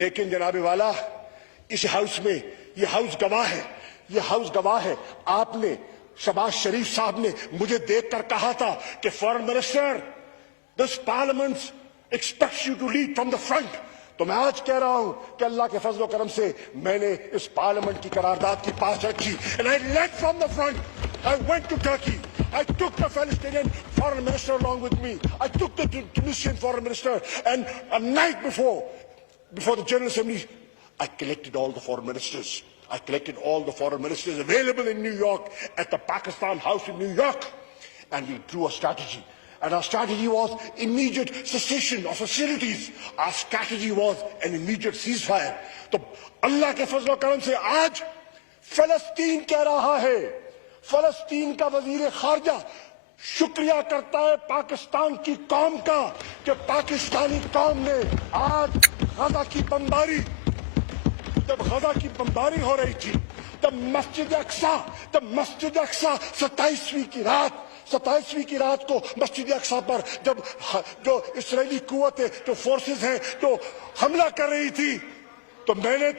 لیکن جناب والا اس ہاؤس میں یہ ہاؤس گواہ ہے آپ نے شہباز شریف صاحب نے مجھے دیکھ کر کہا تھا کہ foreign minister this parliament expects you to lead from the front. تو میں آج کہہ رہا ہوں کہ اللہ کے فضل و کرم سے میں نے اس پارلیمنٹ کی قرارداد کی پاس رکھی. And I led from the front. I went to Turkey. I took the Palestinian foreign minister along with me. I took the Tunisian foreign minister, and a night before the General Assembly, I collected all the foreign ministers. I collected all the foreign ministers available in New York at the Pakistan House in New York, and we drew a strategy. And our strategy was immediate cessation of hostilities. Our strategy was an immediate ceasefire. تو اللہ کے فضل و کرم سے آج فلسطین کہہ رہا ہے، فلسطین کا وزیر خارجہ شکریہ کرتا ہے پاکستان کی قوم کا کہ پاکستانی قوم نے آج غزہ کی بمباری، جب غزہ کی بمباری ہو رہی تھی تب مسجد اقصی 27ویں کی رات کو مسجد اقصی پر جب جو اسرائیلی قوتیں جو فورسز ہیں جو حملہ کر رہی تھی تو میں نے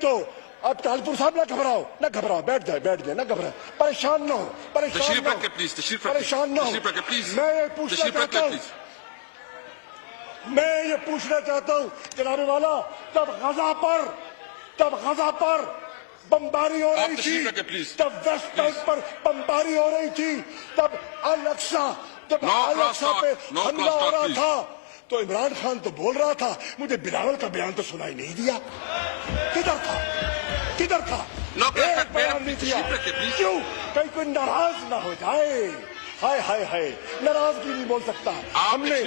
تو اب طالپور صاحب نہ گھبراؤ بیٹھ جائے نہ گھبرائے، پریشان نہ ہو. میں یہ پوچھنا چاہتا ہوں جناب والا، تب غزہ پر بمباری ہو رہی تھی، جب ویسٹ بینک پر بمباری ہو رہی تھی، تب الاقصی پہ حملہ ہو رہا تھا تو عمران خان تو بول رہا تھا، مجھے بلاول کا بیان تو سنائی نہیں دیا. کدھر تھا ایک بیان نہیں دیا. کیوں؟ کہیں کوئی ناراض نہ ہو جائے. ہائے ناراضگی نہیں بول سکتا. ہم نے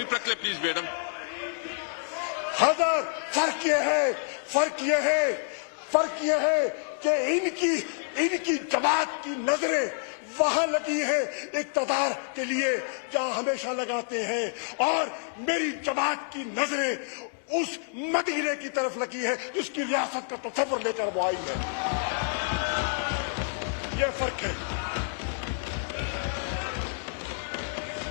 حضر فرق یہ ہے کہ ان کی جماعت کی نظریں وہاں لگی ہے اقتدار کے لیے جہاں ہمیشہ لگاتے ہیں، اور میری جماعت کی نظریں اس مدینے کی طرف لگی ہے جس کی ریاست کا تصور لے کر وہ آئی ہے. یہ فرق ہے.